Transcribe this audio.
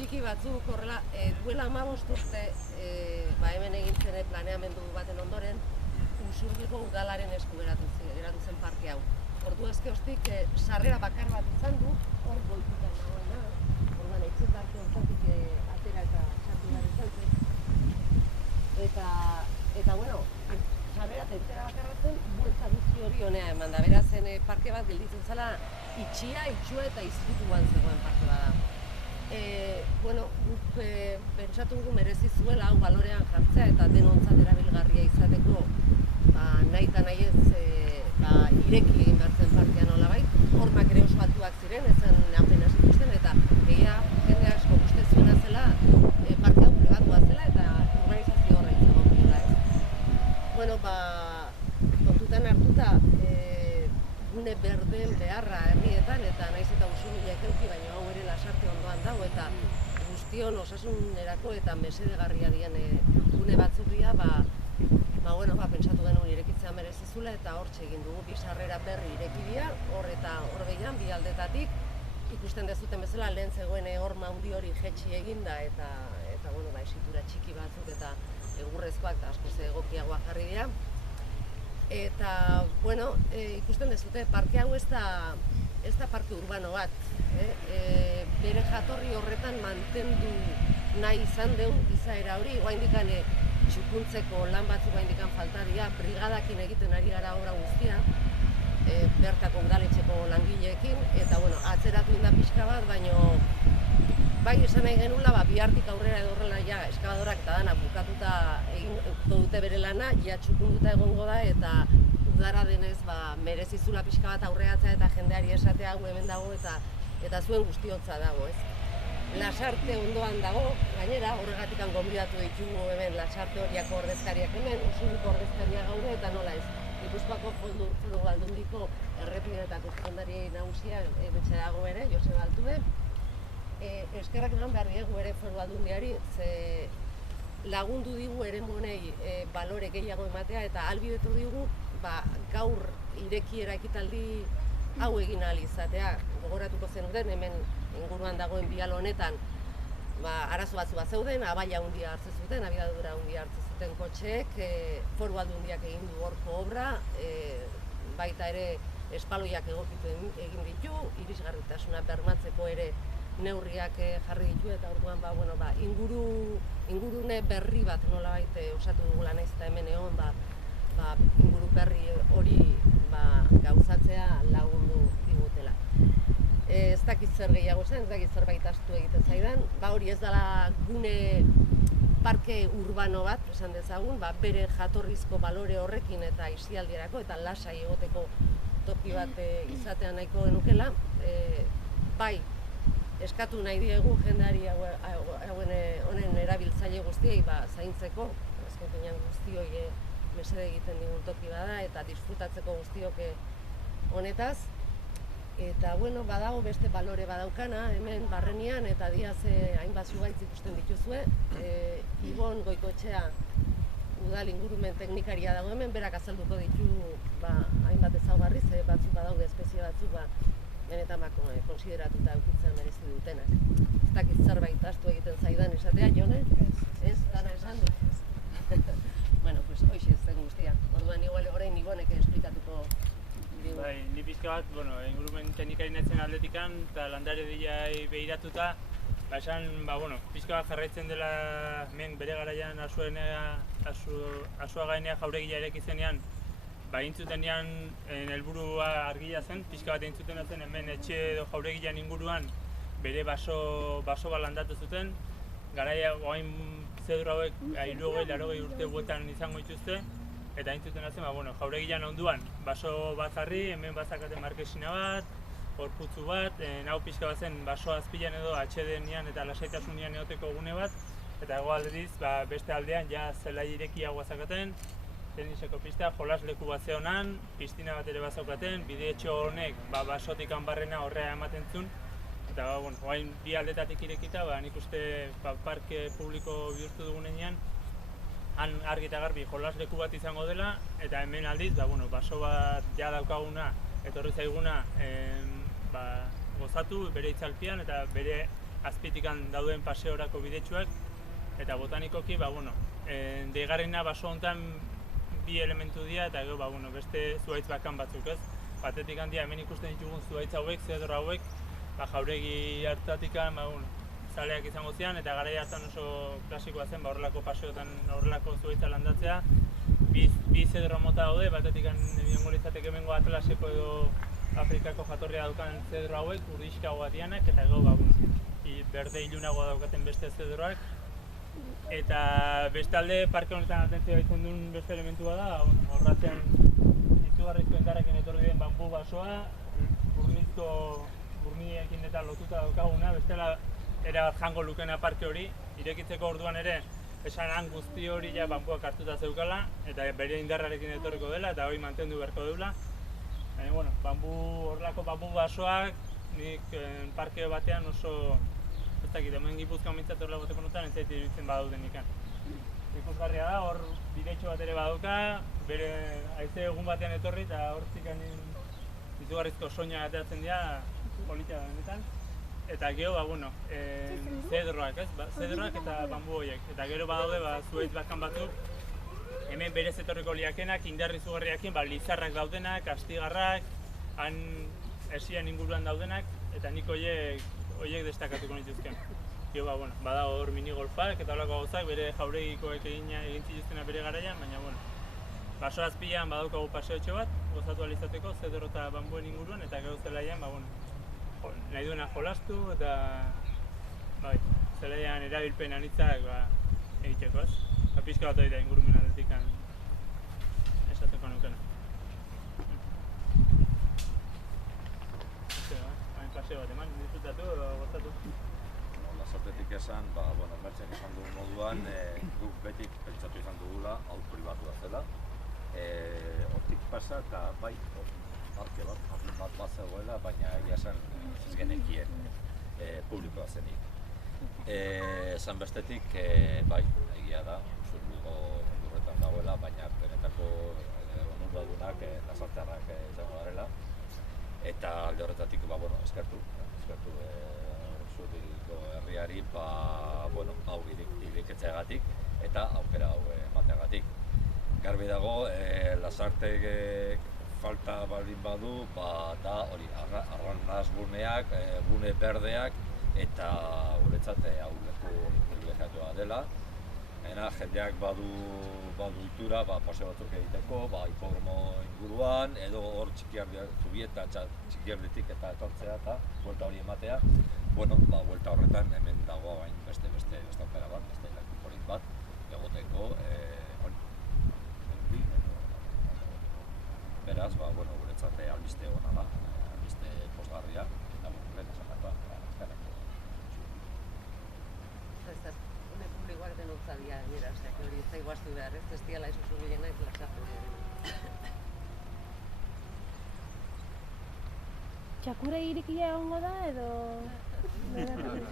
txiki batzuk horrela, duela 15 urte, hemen egin zen planeamendu baten ondoren, Usurbilgo udalaren esku geratu zen parke hau. Ordu ezkeoztik sarrera bakar bat izan du, hor goikutan dagoena, orduan etxe parke hortatik atera eta sartu behar izan zen. Eta bueno, sarrera tentera bakarra zen, buelta guzti hori honea eman da. Berazen parke bat gelditzen zela itxia, itxua eta izkutuan zegoen parke bada. Guk pentsatu dugu merezi zuela hau balorean jartzea eta denontzat erabilgarria izateko nahi eta nahi ez ireki egin behar zen parkea nolabait. Hormak ere oso altuak ziren, ezen apenas ikusten, eta egia jende asko uste zuena zela parke hau pribatua zela eta urbanizazio horra izango ez. Kontutan hartuta gune berden beharra herrietan eta naiz eta Usurbilek eduki, baina hau ere Lasarte ondoan dago eta guztion osasunerako eta mesedegarria dien gune batzuk dira, pentsatu genuen irekitzea merezizula eta hortxe egin dugu bi sarrera berri ireki dira, hor eta hor behian, bi aldetatik. Ikusten dezuten bezala lehen zegoen horma handi hori jetxi eginda eta esitura txiki batzuk eta egurrezkoak eta askoz egokiagoak jarri dira. Eta, ikusten dezute, parke hau ez da parke urbano bat. Bere jatorri horretan mantendu nahi izan duen izaera hori, oraindikan txukuntzeko lan batzuk oraindikan falta dira, brigadakin egiten ari gara obra guztia, bertako udaletxeko langileekin, eta atzeratu inda pixka bat, baino bai esan nahi genuela, bihartik aurrera edo horrela eskabadorak eta danak bukatuta egingo dute bere lana, txukunduta egongo da, eta udara denez merezizula pixka bat aurreatzea eta jendeari esatea hau hemen dago eta zuen guztiotza dago, ez? Lasarte ondoan dago, gainera, horregatik gonbidatu ditugu hemen Lasarte horiako ordezkariak hemen, Usurbilgo ordezkaria gaude eta nola ez. Gipuzkoako Foru Aldundiko errepideetako zuzendari nagusia hementxe dago ere, Joseba Altube. Eskerrak eman behar diegu ere Foru Aldundiari, ze lagundu digu eremu honei balore gehiago ematea eta ahalbidetu digu gaur irekiera ekitaldi hau egin ahal izatea. Gogoratuko zenuten hemen inguruan dagoen bialo honetan arazo batzu bat zeuden, abaila handia hartzen zuten, abiadura handia hartzen zuten kotxeek, Foru Aldundiak egin du horko obra, baita ere espaloiak egokitu egin ditu, irisgarritasuna bermatzeko ere neurriak jarri ditu eta orduan ingurune berri bat nolabait osatu dugula naiz eta hemen egon inguru berri hori gauzatzea lagundu digutela. Ez dakit zer gehiago zen, ez dakit zerbait astu egiten zaidan, hori ez dela gune parke urbano bat, esan dezagun, bere jatorrizko balore horrekin eta aisialdirako eta lasai egoteko toki bat izatea nahiko genukela. Eskatu nahi diegu jendeari honen erabiltzaile guztiei zaintzeko, azken finean guztioi mesede egiten digun toki bada eta disfrutatzeko guztiok honetaz. Eta badago beste balore badaukana hemen barrenian eta diaz hainbat zugaitz ikusten dituzue. Ibon Goikoetxea udal ingurumen teknikaria dago hemen, berak azalduko ditu hainbat ezaugarri, ze batzuk badaude espezie batzuk benetan konsideratuta eukitzen merezi dutenak. Ez dakit zerbait astu egiten zaidan esatea, Jone? Ez, dana esan dut. Hoxe ez zen guztia. Orduan orain Ibonek esplikatuko digu. Ni pixka bat, ingurumen teknikari netzen atletikan eta landare dilai behiratuta, esan, pixka bat jarraitzen dela hemen bere garaian asua gainea jauregia erek izenean, intzuten ean helburua argia zen, pixka bat intzuten zen hemen etxe edo jauregian inguruan bere baso bat landatu zuten. Garaia oain zedur hauek 60-80 urte bueltan izango dituzte, eta intzuten zen jauregian onduan baso bat jarri, hemen bazakaten markesina bat, horputzu bat, hau pixka bat zen baso azpilan edo atxedenean eta lasaitasunian egoteko gune bat, eta hegoaldiz beste aldean zelai irekiagoa zakaten, teniseko pista, jolas leku bat zehonan, piztina bat ere bazaukaten, bide-etxo honek basotik barrena horrea ematen zuen, eta oain bi aldetatik irekita, nik uste parke publiko bihurtu dugunean, han argi eta garbi jolas leku bat izango dela, eta hemen aldiz, baso bat ja daukaguna, etorri zaiguna gozatu bere itzalpian eta bere azpitikan dauden paseorako bidetsuak, eta botanikoki, deigarriena baso honetan bi elementu dira, eta gero, beste zuhaitz bakan batzuk ez. Batetik handia hemen ikusten ditugun zuhaitz hauek, zedro hauek, jauregi hartatikan, zaleak izango zian, eta garai hartan oso klasikoa zen, horrelako paseotan horrelako zuhaitza landatzea. Bi zedro mota daude, batetik egongo litzateke hemengo Atlaseko edo Afrikako jatorria daukan zedro hauek, urdixkagoa dianak, eta gero, berde ilunagoa daukaten beste zedroak. Eta bestalde, parke honetan atentzioa izan duen beste elementua da, horratzean izugarrizko endarrekin etorri den bambu basoa, burniekin eta lotuta daukaguna, bestela erabat jango lukena parke hori, irekitzeko orduan ere, esan guzti hori ja bambuak hartuta zeukala, eta bere indarrarekin etorriko dela, eta hori mantendu beharko deula. Horrelako bambu basoak, nik parke batean oso, ez dakit, hemen Gipuzkoan mintzat horrela bateko notan, ez zait iruditzen badauden ikan. Ikusgarria da, hor bidetxo bat ere badauka, bere haize egun batean etorri, eta hortzik izugarrizko soina ateratzen dira, politia benetan. Eta gero, zedroak, zedroak eta bambu horiek. Eta gero badaude, zuhaitz bakan batzuk, hemen berez etorriko liakenak, indarri izugarriakin, lizarrak daudenak, astigarrak, han esian inguruan daudenak, eta nik horiek destakatuko nituzken. Gero, bada hor minigolfak eta holako gauzak, bere jauregikoek egin zituztena bere garaian, baina, baso azpian badaukagu paseotxo bat, gozatu alizateko, zedro eta bambuen inguruan, eta gero zelaian, nahi duena jolastu eta zelaian erabilpen anitzak egiteko, ez? Pixka bat hori da ingurumen aldetik esateko nukena. Hain paseo bat eman, disfrutatu edo gozatu? Lasartetik esan, mertxen esan dugun moduan, guk betik pentsatu izan dugula, hau pribatua zela. Hortik pasa eta parke bat zegoela, baina egia esan ez genekien publikoa zenik. Esan bestetik, egia da, zurrugo lurretan dagoela, baina benetako onurbadunak lasartearrak izango garela. Eta alde horretatik, eskertu Zurriko herriari, hau ireketzeagatik eta aukera hau emateagatik. Garbi dago, Lasartek falta baldin badu, da hori, arranaz guneak, gune berdeak, eta guretzat hau leku pribilegiatua dela. Jendeak badu itura, paseo batzuk egiteko, hipodromo inguruan, edo hor zubieta txikiardetik eta etortzea eta buelta hori ematea. Buelta horretan hemen dago hain beste aukera bat, beste leku polit bat, egoteko beraz, guretzat albiste hona da, albiste pozgarria, eta lehen esan bat, eskerrako. Publikoak denotza dira, hori ez zaiguaztu behar, ez diala esuzu gehienak lasartu behar. Txakura irikia egongo da edo...